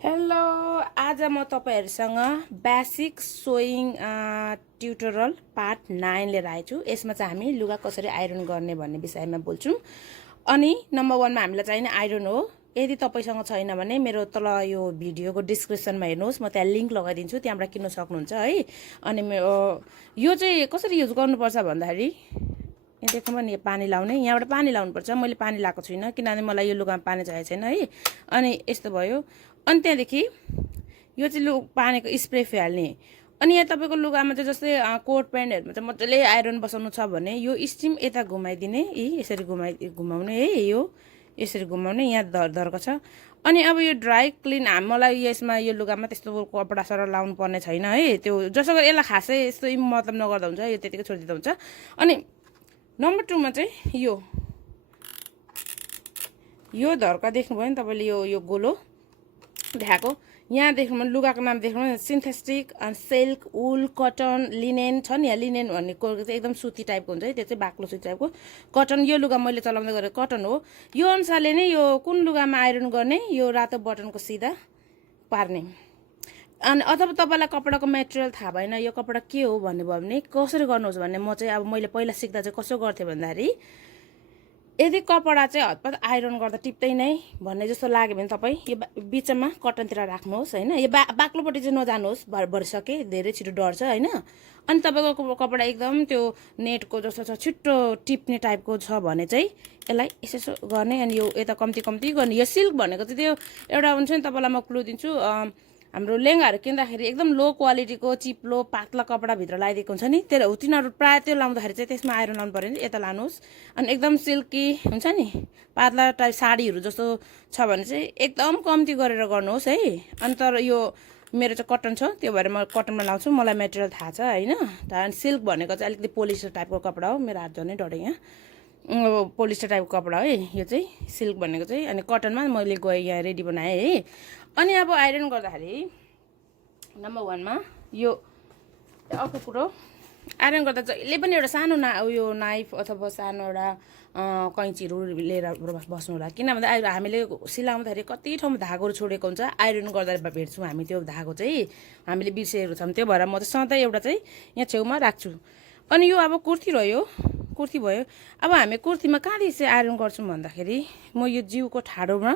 Hello, आज म तपाईहरुसँग basic showing tutorial part 9 लिएर आएछु। यसमा चाहिँ हामी लुगा कसरी आइरन गर्ने भन्ने विषयमा बोल्छौं। अनि नम्बर 1 मा हामीलाई चाहिने आइरन हो। यदि तपाईसँग छैन भने मेरो तल यो भिडियोको डिस्क्रिप्सनमा हेर्नुस्, म त्यहाँ लिंक लगाइदिन्छु, त्यहाँबाट किन्न सक्नुहुन्छ है। अनि यो चाहिँ कसरी युज गर्नुपर्छ भन्दाखेरि यहाँ देख्नुभयो नि, यो पानी लाउने, यहाँबाट पानी लाउनुपर्छ। मैले पानी लाएको छुइनँ किनभने मलाई यो लुगामा पानी चाहिएको छैन है। अनि यस्तो भयो। अनि त्यहाँदेखि यो चाहिँ पानीको स्प्रे फाल्ने। अनि यहाँ तपाईको लुगामा चाहिँ जस्तै कोट प्यान्टहरुमा चाहिँ मजाले आइरन बसाउनु छ भने यो स्टिम यता घुमाइदिने, यसरी घुमाउने है, यो यसरी घुमाउने, यहाँ धर्को छ। अनि अब यो ड्राई क्लिन मलाई यसमा यो लुगामा त्यस्तो कपडा सर लाउनु पर्ने छैन है। त्यो जसो गरी यसलाई खासै यस्तो मतलब नगर्दा हुन्छ, यो त्यतिकै छोडिदिँदा हुन्छ। अनि नम्बर 2 मा चाहिँ यो धर्का देख्नुभयो नि तपाईले, यो गोलो देखाएको। यहाँ देख्नु लुगाको नाम देख्नु, सिन्थेटिक अनि सिल्क, वुल, कटन, लिनेन छ नि। यहाँ लिनेन भन्ने चाहिँ एकदम सुती टाइपको हुन्छ है, त्यो चाहिँ बाक्लो सुती टाइपको। कटन, यो लुगा मैले चलाउँदै गरेको कटन हो। यो अनुसारले नै यो कुन लुगामा आइरन गर्ने, यो रातो बटनको सिधा पार्ने। अनि अथवा तपाईलाई कपडाको मेटेरियल थाहा भएन यो कपडा के हो भन्ने भयो भने कसरी गर्नुहोस् भन्ने म चाहिँ अब मैले पहिला सिक्दा चाहिँ कसो गर्थे भन्दाखेरि, यदि कपडा चाहिँ हतपत आइरन गर्दा टिप्दै नै भन्ने जस्तो लाग्यो भने तपाई यो बीचमा कटनतिर राख्नुहोस् हैन। यो बाक्लोपट्टि चाहिँ नजानुहोस्, भरिसके धेरै छिटो डढ्छ हैन। अनि तपाईको कपडा एकदम त्यो नेटको जस्तो छ, छिटो टिप्ने टाइपको छ भने चाहिँ यसलाई यसो गर्ने। अनि यो यता कम्ती गर्ने। यो सिल्क भनेको चाहिँ त्यो एउटा हुन्छ नि, तपाईलाई म क्लु दिन्छु। हाम्रो लेङ्गाहरु किन्दाखेरि एकदम लो क्वालिटीको चिप्लो पातला कपडा भित्र लगाइदिएको हुन्छ नि, तिनीहरु प्राय त्यो लाउँदाखेरि चाहिँ त्यसमा आइरन लाउनु पर्यो नि, यता लानुहोस्। अनि एकदम सिल्की हुन्छ नि, पातला टाइप साडीहरु जस्तो छ भने चाहिँ एकदम कम्ती गरेर गर्नुहोस् है। अनि तर यो मेरो चाहिँ कटन छ, त्यो भएर म कटनमा लाउँछु, मलाई मेटेरियल थाहा छ हैन। अनि सिल्क भनेको चाहिँ अलिकति पोलिस्टर टाइपको कपडा हो। मेरो हात झनै डढ्यो यहाँ। पोलिस्टर टाइपको कपडा है यो चाहिँ, सिल्क भनेको चाहिँ। अनि कटनमा मैले गए यहाँ रेडी बनाएँ है। अनि अब आइरन गर्दाखेरि नम्बर 1 मा यो अर्को कुरो, आइरन गर्दा जहिले पनि एउटा सानो यो नाइफ अथवा सानो एउटा कैँचीहरू लिएर बस्नु होला। किन भन्दा हामीले सिलाउँदाखेरि कति ठाउँमा धागोहरू छोडेको हुन्छ, आइरन गर्दा भेट्छौँ हामी त्यो धागो चाहिँ हामीले बिर्सेको छौँ। त्यो भएर म चाहिँ सधैँ एउटा चाहिँ यहाँ छेउमा राख्छु। अनि यो अब कुर्ती रह्यो, कुर्ती भयो। अब हामी कुर्तीमा कहाँदेखि चाहिँ आइरन गर्छौँ भन्दाखेरि म यो जिउको ठाडोमा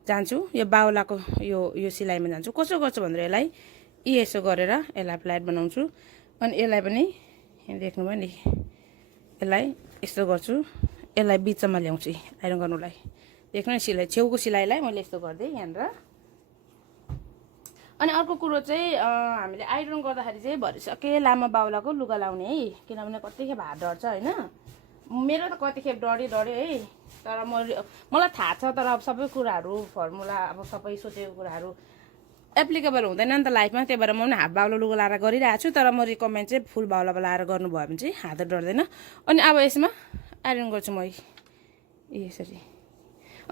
जान्छु, यो बाहुलाको यो सिलाइमा जान्छु। कसो गर्छु भनेर यसलाई यसो गरेर यसलाई फ्ल्याट बनाउँछु। अनि यसलाई पनि देख्नुभयो नि, यसलाई यस्तो गर्छु, यसलाई बिचमा ल्याउँछु आइरन गर्नुलाई। देख्नु नि सिलाइ, छेउको सिलाइलाई मैले यस्तो गर्दै यहाँनिर। अनि अर्को कुरो चाहिँ हामीले आइरन गर्दाखेरि चाहिँ भरिसके लामो बाहुलाको लुगा लाउने है, किनभने कतिखेप हात डढ्छ हैन। मेरो त कतिखेप डढ्यो है। तर मलाई थाहा छ, तर अब सबै कुराहरू फर्मुला अब सबै सोचेको कुराहरू एप्लिकेबल हुँदैन नि त लाइफमा। त्यही भएर म पनि हाफ बाहुला लुगा लाएर गरिरहेको छु, तर म रिकमेन्ड चाहिँ फुल बाहुला लाएर गर्नुभयो भने चाहिँ हात डढ्दैन। अनि अब यसमा आइरन गर्छु म यसरी।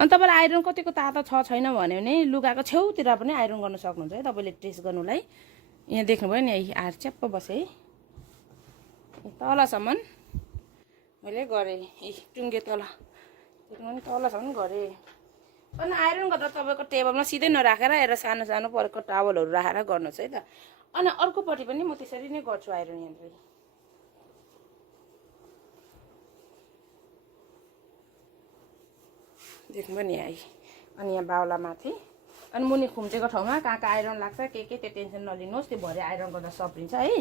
अनि तपाईलाई आइरन कतिको तातो छ छैन भन्यो भने लुगाको छेउतिर पनि आइरन गर्न सक्नुहुन्छ है तपाईले ट्रेस गर्नुलाई। यहाँ देख्नुभयो नि, यही आएर च्याप्प बसे है, तलसम्म मैले गरेँ, टुङ्गे तल देख्नु नि, तलसम्म गरेँ। अनि आइरन गर्दा तपाईको टेबलमा सिधै नराखेर एउटा सानो सानो परेको टावलहरू राखेर गर्नुहोस् है त। अनि अर्कोपट्टि पनि म त्यसरी नै गर्छु आइरन। यहाँनिर देख्नुभयो नि है। अनि यहाँ बाहुला माथि, अनि मुनि खुम्चेको ठाउँमा कहाँ कहाँ आइरन लाग्छ के त्यो टेन्सन नलिनुहोस्, त्यो भरे आइरन गर्दा सप्रिन्छ है।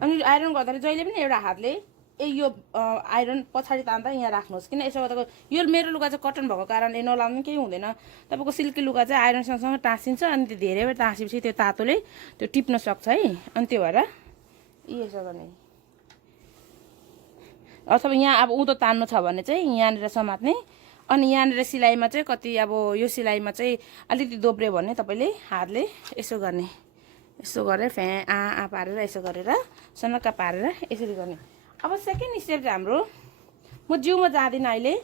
अनि आइरन गर्दाखेरि जहिले पनि एउटा हातले यो आइरन पछाडि तान्दा यहाँ राख्नुहोस्। किन यसो गर्दा यो मेरो लुगा चाहिँ कटन भएको कारणले नलाउनु केही हुँदैन। तपाईँको सिल्की लुगा चाहिँ आइरन सँगसँगै टाँसिन्छ, अनि त्यो धेरै बेर टाँसेपछि त्यो तातोले त्यो टिप्न सक्छ है। अनि त्यो भएर यसो गर्ने। अथवा यहाँ अब उँधो तान्नु छ भने चाहिँ यहाँनिर समात्ने। अनि यहाँनिर सिलाइमा चाहिँ कति अब यो सिलाइमा चाहिँ अलिकति दोब्रियो भने तपाईँले हातले यसो गर्ने, यसो गरेर आ पारेर यसो गरेर सनक्का पारेर यसरी गर्ने। अब सेकेन्ड स्टेप चाहिँ हाम्रो, म जिउमा जाँदिनँ अहिले,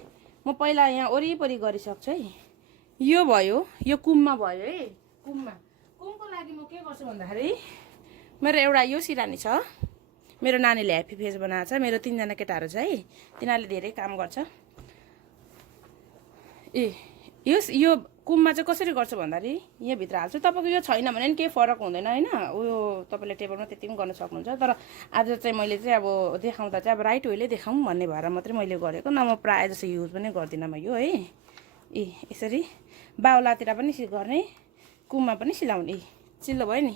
म पहिला यहाँ वरिपरि गरिसक्छु है। यो भयो, यो कुममा भयो है। कुमको लागि म के गर्छु भन्दाखेरि, मेरो एउटा यो सिरानी छ, मेरो नानीले ह्याप्पी फेस बनाएको छ। मेरो 3 जना केटाहरू छ है, तिनीहरूले धेरै काम गर्छ। यो कुममा चाहिँ कसरी गर्छु भन्दाखेरि यहाँभित्र हाल्छु। तपाईँको यो छैन भने नि केही फरक हुँदैन होइन, उयो तपाईँले टेबलमा त्यति पनि गर्न सक्नुहुन्छ। तर आज चाहिँ मैले चाहिँ अब देखाउँदा चाहिँ अब राइट वेले देखाउँ भन्ने भएर मात्रै मैले गरेको, न म प्रायः जस्तो युज पनि गर्दिनँ म यो है। यसरी बाहुलातिर पनि गर्ने, कुममा पनि सिलाउने, चिल्लो भयो नि।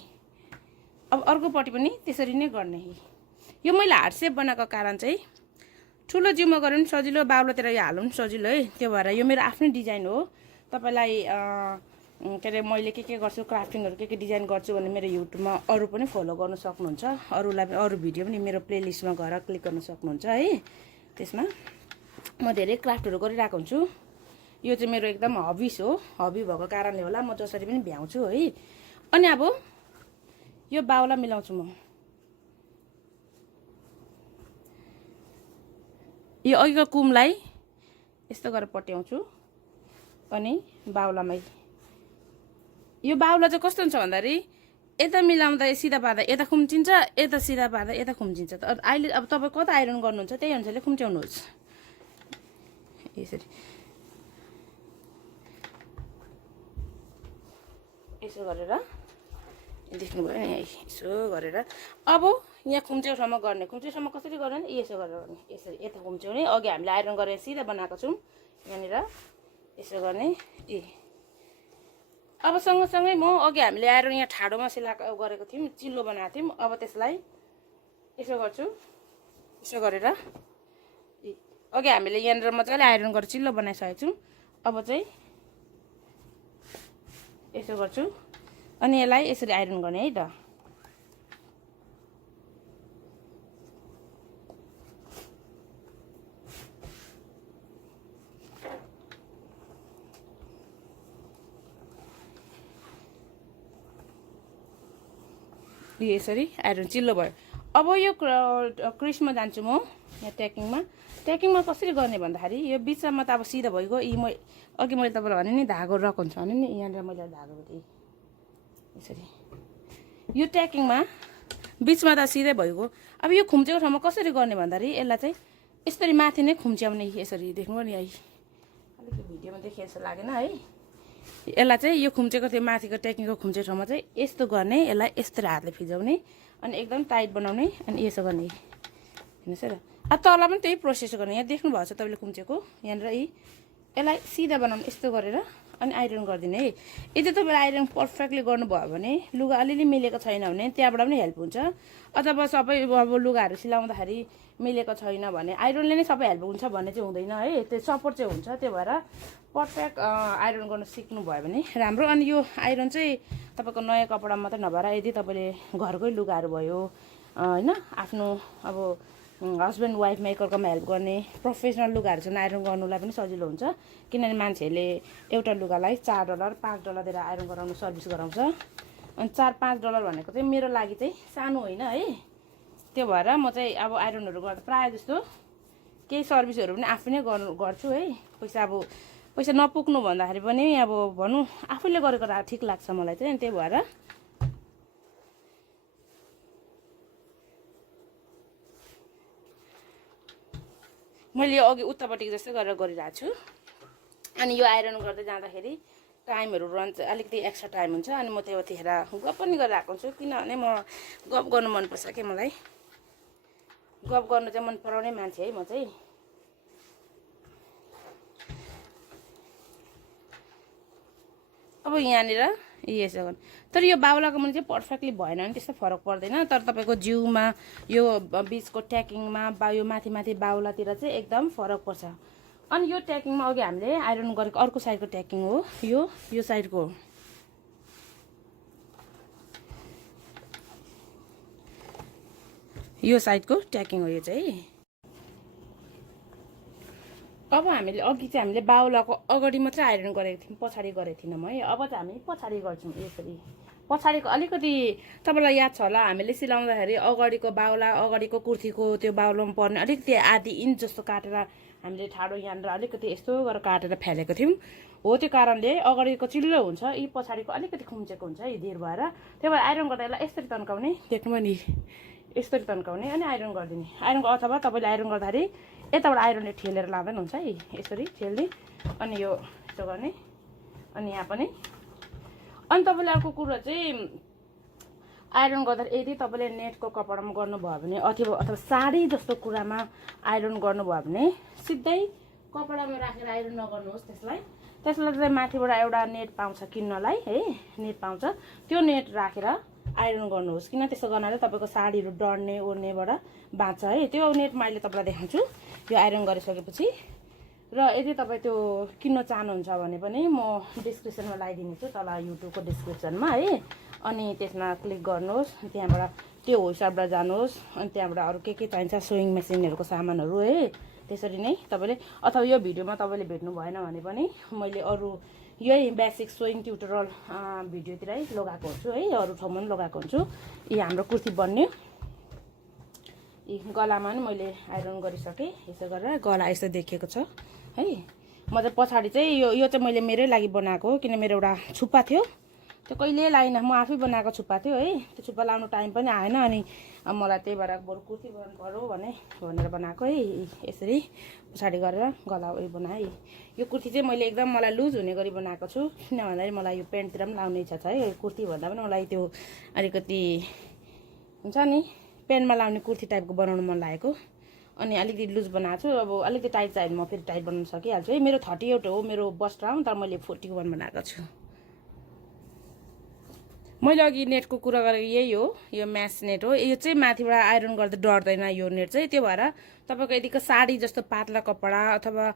अब अर्कोपट्टि पनि त्यसरी नै गर्ने। यो मैले हार्ड सेप बनाएको कारण चाहिँ ठुलो जिउमा गरे पनि सजिलो, बाहुलातिर यो हाल्नु पनि सजिलो है। त्यो भएर यो मेरो आफ्नै डिजाइन हो। तपाईँलाई के अरे मैले के गर्छु, क्राफ्टिङहरू के डिजाइन गर्छु भने मेरो युट्युबमा अरू पनि फलो गर्न सक्नुहुन्छ। अरूलाई अरू भिडियो पनि मेरो प्लेलिस्टमा गएर क्लिक गर्न सक्नुहुन्छ है। त्यसमा म धेरै क्राफ्टहरू गरिरहेको हुन्छु। यो चाहिँ मेरो एकदम हबिस हो। हबी भएको कारणले होला म जसरी पनि भ्याउँछु है। अनि अब यो बाहुला मिलाउँछु म। यो अघिको कुमलाई यस्तो गरेर पट्याउँछु अनि बाहुलामै। यो बाहुला चाहिँ कस्तो हुन्छ भन्दाखेरि यता मिलाउँदा सिधा पार्दा यता खुम्चिन्छ, यता सिधा पार्दा यता खुम्चिन्छ। अहिले अब तपाईँ कता आइरन गर्नुहुन्छ त्यही अनुसारले खुम्च्याउनुहोस्। यसरी यसो गरेर देख्नुभयो नि, यसो गरेर अब यहाँ खुम्च्याउसम्म गर्ने। खुम्च्याउसम्म कसरी गर्ने, यसो गरेर गर्ने। यसरी यता खुम्च्याउने, अघि हामीले आइरन गरेर सिधा बनाएको छौँ यहाँनिर यसो गर्ने। अब सँगसँगै म अघि हामीले आइरन यहाँ ठाडोमा सिलाएको गरेको थियौँ, चिल्लो बनाएको थियौँ। अब त्यसलाई यसो गर्छु, यसो गरेर अघि हामीले यहाँनिर मजाले आइरन गरेर चिल्लो बनाइसकेको छौँ। अब चाहिँ यसो गर्छु अनि यसलाई यसरी आइरन गर्ने है त। यसरी आइरन चिल्लो भयो। अब यो क्रिसमा जान्छु म यहाँ ट्याकिङमा कसरी गर्ने भन्दाखेरि यो बिचमा त अब सिधा भइगयो। अघि मैले तपाईँलाई भने नि धागो रक हुन्छ भने नि यहाँनिर मैले धागो दिएँ यसरी। यो ट्याकिङमा बिचमा त सिधै भइगयो। अब यो खुम्चेको ठाउँमा कसरी गर्ने भन्दाखेरि यसलाई चाहिँ यसरी माथि नै खुम्च्याउने। यसरी देख्नुभयो नि है, अलिकति भिडियोमा देखिए जस्तो लागेन है। यसलाई चाहिँ यो खुम्चेको थियो माथिको ट्याकिङको खुम्चेको ठाउँमा चाहिँ यस्तो गर्ने, यसलाई यस्तो हातले फिजाउने अनि एकदम टाइट बनाउने अनि यसो गर्ने। हेर्नुहोस् है त। अब तल पनि त्यही प्रोसेस गर्ने। यहाँ देख्नु भएको छ तपाईँले खुम्चेको यहाँनिर यसलाई सिधा बनाउनु यस्तो गरेर अनि आइरन गरिदिने है। यदि तपाईँले आइरन पर्फेक्टली गर्नुभयो भने लुगा अलिअलि मिलेको छैन भने त्यहाँबाट पनि हेल्प हुन्छ। अथवा सबै अब लुगाहरू सिलाउँदाखेरि मिलेको छैन भने आइरनले नै सबै हेल्प हुन्छ भन्ने चाहिँ हुँदैन है। त्यो सपोर्ट चाहिँ हुन्छ। त्यो भएर पर्फेक्ट आइरन गर्न सिक्नुभयो भने राम्रो। अनि यो आइरन चाहिँ तपाईँको नयाँ कपडा मात्रै नभएर यदि तपाईँले घरकै लुगाहरू भयो होइन, आफ्नो अब हस्बेन्ड वाइफमा एकअर्कामा हेल्प गर्ने प्रोफेसनल लुगाहरू चाहिँ आइरन गर्नुलाई पनि सजिलो हुन्छ। किनभने मान्छेहरूले एउटा लुगालाई $4 $5 दिएर आइरन गराउनु सर्भिस गराउँछ। अनि $4-5 भनेको चाहिँ मेरो लागि चाहिँ सानो होइन है। त्यो भएर म चाहिँ अब आइरनहरू गर्दा प्रायः जस्तो केही सर्भिसहरू पनि आफै नै गर्छु है। पैसा नपुग्नु भन्दाखेरि पनि अब भनौँ आफैले गरेको ठिक लाग्छ मलाई चाहिँ। त्यही भएर मैले यो अघि उतापट्टिको जस्तै गरेर गरिरहेको छु। अनि यो आइरन गर्दै जाँदाखेरि टाइमहरू अलिकति एक्स्ट्रा टाइम हुन्छ। अनि म त्यतिखेर गफ पनि गरिरहेको हुन्छु। किनभने म गफ गर्नु मनपर्छ कि मलाई गफ गर्नु चाहिँ मन पराउने मान्छे है म चाहिँ। अब यहाँनिर यसो गर्नु। तर यो बाहुलाको मुनि चाहिँ पर्फेक्टली भएन भने त्यस्तो फरक पर्दैन। तर तपाईँको जिउमा यो बिचको ट्याकिङमा यो माथि बाहुलातिर चाहिँ एकदम फरक पर्छ। अनि यो ट्याकिङमा अघि हामीले आइरन गरेको अर्को साइडको ट्याकिङ हो यो साइडको। यो साइडको ट्याकिङ हो यो चाहिँ। अब हामीले बाहुलाको अगाडि मात्रै आइरन गरेको थियौँ, पछाडि गरेको थिएनौँ है। अब चाहिँ हामी पछाडि गर्छौँ यसरी। पछाडिको अलिकति तपाईँलाई याद छ होला हामीले सिलाउँदाखेरि अगाडिको बाहुला अगाडिको कुर्तीको त्यो बाहुलामा पर्ने अलिकति आधी इन्च जस्तो काटेर हामीले ठाडो यहाँनिर अलिकति यस्तो गरेर काटेर फ्यालेको थियौँ। हो त्यो कारणले अगाडिको चिल्लो हुन्छ, यी पछाडिको अलिकति खुम्चेको हुन्छ यी धेर भएर। त्यही भएर आइरन गर्दा यसलाई यसरी तन्काउने, देख्नुभयो नि यसरी तन्काउने अनि आइरन गरिदिने। आइरन अथवा तपाईँले आइरन गर्दाखेरि यताबाट आइरनले ठेलेर लाँदैन हुन्छ है, यसरी ठेल्ने अनि यो यसो गर्ने अनि यहाँ पनि। अनि तपाईँले अर्को कुरा चाहिँ आइरन गर्दाखेरि यदि तपाईँले नेटको कपडामा गर्नुभयो भने अथवा साडी जस्तो कुरामा आइरन गर्नुभयो भने सिधै कपडामा राखेर आइरन नगर्नुहोस्। त्यसलाई चाहिँ माथिबाट एउटा नेट पाउँछ किन्नलाई है, नेट पाउँछ, त्यो नेट राखेर आइरन गर्नुहोस्। किन त्यसो गर्नाले तपाईँको साडीहरू डढ्ने ओर्नेबाट बाँच्छ है। त्यो नेट म अहिले तपाईँलाई देखाउँछु यो आइरन गरिसकेपछि। र यदि तपाईँ त्यो किन्न चाहनुहुन्छ भने पनि म डिस्क्रिप्सनमा लगाइदिनेछु, तल युट्युबको डिस्क्रिप्सनमा है। अनि त्यसमा क्लिक गर्नुहोस्, त्यहाँबाट त्यो वेबसाइटबाट जानुहोस्, अनि त्यहाँबाट अरू के चाहिन्छ सोइङ मेसिनहरूको सामानहरू है। त्यसरी नै तपाईँले अथवा यो भिडियोमा तपाईँले भेट्नु भएन भने पनि मैले अरू यही बेसिक सोइङ ट्युटोरियल भिडियोतिरै लगाएको हुन्छु है, अरू ठाउँमा पनि लगाएको हुन्छु। यी हाम्रो कुर्ती बन्ने यी गलामा पनि मैले आइरन गरिसकेँ। यसो गरेर गला यस्तो देखिएको छ है। म चाहिँ पछाडि चाहिँ यो चाहिँ मैले मेरै लागि बनाएको हो, किन मेरो एउटा छुप्पा थियो, त्यो कहिले लाइन, म आफै बनाएको छुप्पा थियो है। त्यो छुप्पा लाउनु टाइम पनि आएन, अनि मलाई त्यही भएर बरु कुर्ती बनाउनु पर्यो भनेर बनाएको है। यसरी पछाडि गरेर गला उयो बनाएँ। यो कुर्ती चाहिँ मैले एकदम मलाई लुज हुने गरी बनाएको छु, किन भन्दाखेरि मलाई यो पेन्टतिर पनि लाउने इच्छा छ है। कुर्ती भन्दा पनि मलाई त्यो अलिकति हुन्छ नि पेन्टमा लाउने कुर्ती टाइपको बनाउनु मन लागेको, अनि अलिकति लुज बनाएको छु। अब अलिकति टाइट चाहियो म फेरि टाइट बनाउन सकिहाल्छु है। मेरो 38 हो मेरो बस्ट राउन्ड, तर मैले 41 बनाएको छु। मैले अघि नेटको कुरा गरेको यही हो, यो म्याच नेट हो। यो चाहिँ माथिबाट आइरन गर्दा डढ्दैन यो नेट चाहिँ। त्यो भएर तपाईँको यदिको साडी जस्तो पातला कपडा अथवा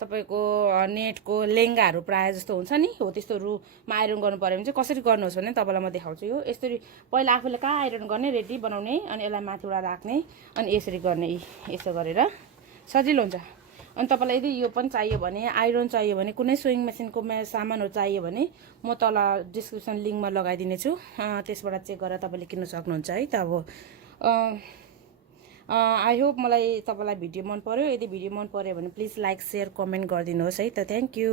तपाईँको नेटको लेङ्गाहरू प्रायः जस्तो हुन्छ नि हो, त्यस्तोहरूमा आइरन गर्नु पऱ्यो भने चाहिँ कसरी गर्नुहोस् भने तपाईँलाई म देखाउँछु। यो यसरी पहिला आफूले कहाँ आइरन गर्ने रेडी बनाउने, अनि यसलाई माथिबाट राख्ने, अनि यसरी गर्ने, यसो गरेर सजिलो हुन्छ। अनि तपाईँलाई यदि यो पनि चाहियो भने, आइरन चाहियो भने, कुनै सोइङ मेसिनको सामानहरू चाहियो भने म तल डिस्क्रिप्सन लिङ्कमा लगाइदिनेछु, त्यसबाट चेक गरेर तपाईँले किन्न सक्नुहुन्छ है। त अब आई होप मलाई तपाईँलाई भिडियो मन पर्यो। यदि भिडियो मन पर्यो भने प्लिज लाइक, सेयर, कमेन्ट गरिदिनुहोस् है त। Thank you.